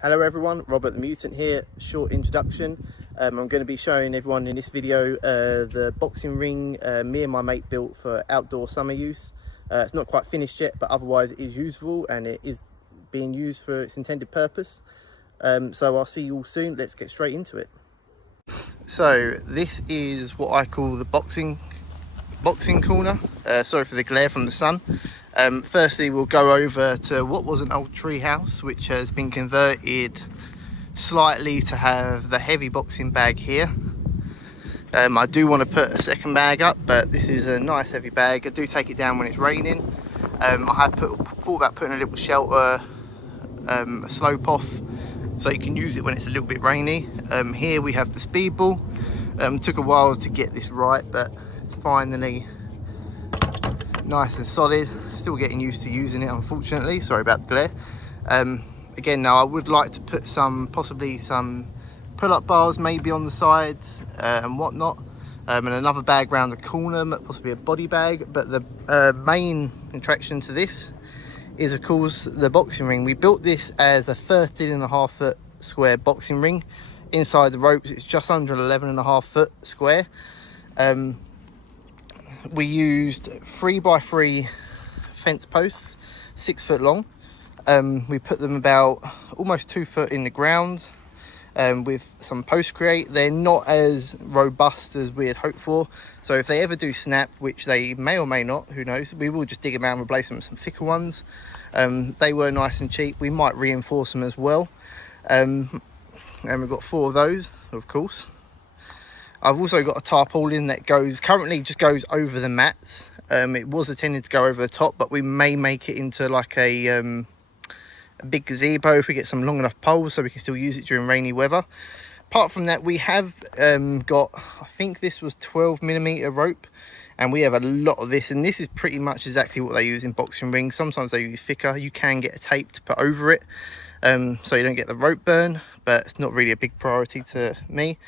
Hello everyone, Robert the Mutant here. Short introduction. I'm going to be showing everyone in this video the boxing ring me and my mate built for outdoor summer use. It's not quite finished yet, but otherwise it is usable and it is being used for its intended purpose. So I'll see you all soon. Let's get straight into it. So this is what I call the boxing corner. Sorry for the glare from the sun. Firstly, we'll go over to what was an old tree house, which has been converted slightly to have the heavy boxing bag here. I do want to put a second bag up, but this is a nice heavy bag. I do take it down when it's raining. I had thought about putting a little shelter, a slope off, so you can use it when it's a little bit rainy. Here we have the speed ball. Took a while to get this right, but it's finally nice and solid. Still getting used to using it, unfortunately. Sorry about the glare. Again, now I would like to put possibly some pull-up bars maybe on the sides and whatnot, and another bag around the corner, possibly a body bag. But the main attraction to this is, of course, the boxing ring. We built this as a 13.5 foot square boxing ring. Inside the ropes, it's just under 11.5 foot square. We used 3x3 fence posts, 6 foot long. We put them about almost 2 foot in the ground with some post create. They're not as robust as we had hoped for, so if they ever do snap, which they may or may not, who knows, we will just dig them out and replace them with some thicker ones. They were nice and cheap. We might reinforce them as well. And we've got 4 of those, of course. I've also got a tarpaulin that currently just goes over the mats. It was intended to go over the top, but we may make it into like a big gazebo if we get some long enough poles so we can still use it during rainy weather. Apart from that, we have got, I think this was 12mm rope, and we have a lot of this, and this is pretty much exactly what they use in boxing rings. Sometimes they use thicker. You can get a tape to put over it so you don't get the rope burn, but it's not really a big priority to me.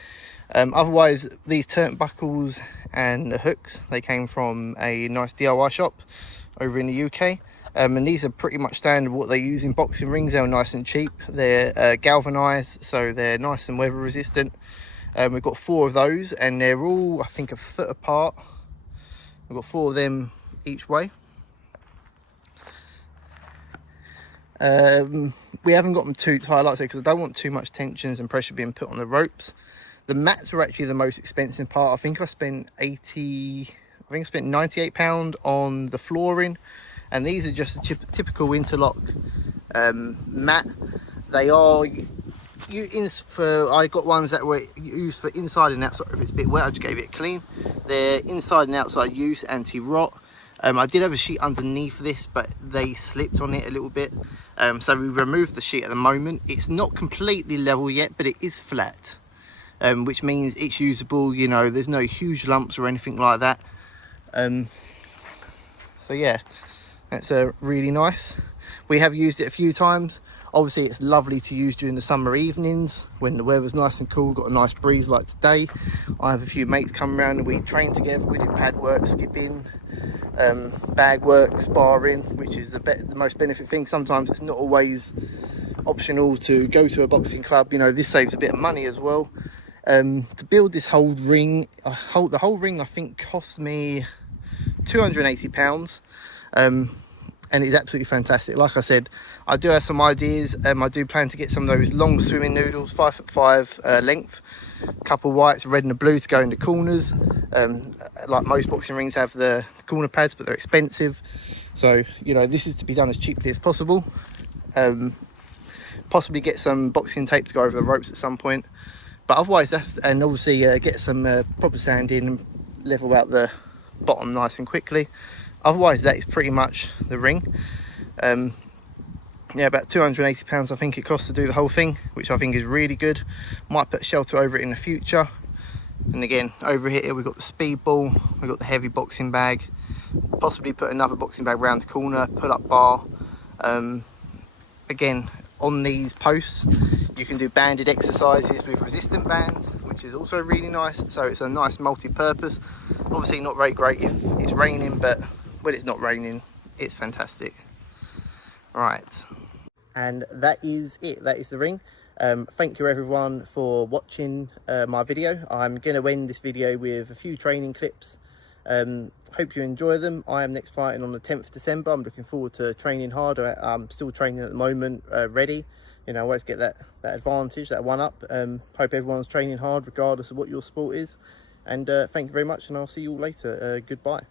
Otherwise, these turnbuckles and the hooks, they came from a nice DIY shop over in the UK. And these are pretty much standard what they use in boxing rings. They're nice and cheap. They're galvanized, so they're nice and weather resistant. We've got 4 of those, and they're all, I think, a foot apart. We've got 4 of them each way. We haven't got them too tight, like I said, because I don't want too much tensions and pressure being put on the ropes. The mats were actually the most expensive part. I think I spent £98 on the flooring, and these are just a typical interlock mat. They are I got ones that were used for inside and outside. If it's a bit wet, I just gave it a clean. They're inside and outside use, anti-rot. I did have a sheet underneath this, but they slipped on it a little bit, so we removed the sheet at the moment. It's not completely level yet, but it is flat. Which means it's usable, you know, there's no huge lumps or anything like that. So yeah, that's really nice. We have used it a few times. Obviously, it's lovely to use during the summer evenings when the weather's nice and cool, got a nice breeze like today. I have a few mates come around and we train together. We do pad work, skipping, bag work, sparring, which is the most benefit thing. Sometimes it's not always optional to go to a boxing club. You know, this saves a bit of money as well. To build this whole ring, the whole ring I think cost me £280, and it's absolutely fantastic. Like I said, I do have some ideas. I do plan to get some of those long swimming noodles, 5'5" length, a couple whites, red and a blue to go in the corners. Like most boxing rings have the corner pads, but they're expensive, so you know, this is to be done as cheaply as possible. Possibly get some boxing tape to go over the ropes at some point. But otherwise, and obviously get some proper sand in and level out the bottom nice and quickly. Otherwise, that is pretty much the ring. Yeah, about £280 I think it costs to do the whole thing, which I think is really good. Might put shelter over it in the future. And again, over here we've got the speed ball, we've got the heavy boxing bag, possibly put another boxing bag around the corner, pull-up bar. Again, on these posts you can do banded exercises with resistant bands, which is also really nice. So it's a nice multi-purpose. Obviously not very great if it's raining, but when it's not raining, it's fantastic. Right, And that is it. That is the ring. Thank you everyone for watching my video. I'm going to end this video with a few training clips. Hope you enjoy them. I am next fighting on the 10th of December. I'm looking forward to training harder. I'm still training at the moment, ready. You know, I always get that advantage, that one up. Hope everyone's training hard regardless of what your sport is. And thank you very much, and I'll see you all later. Goodbye.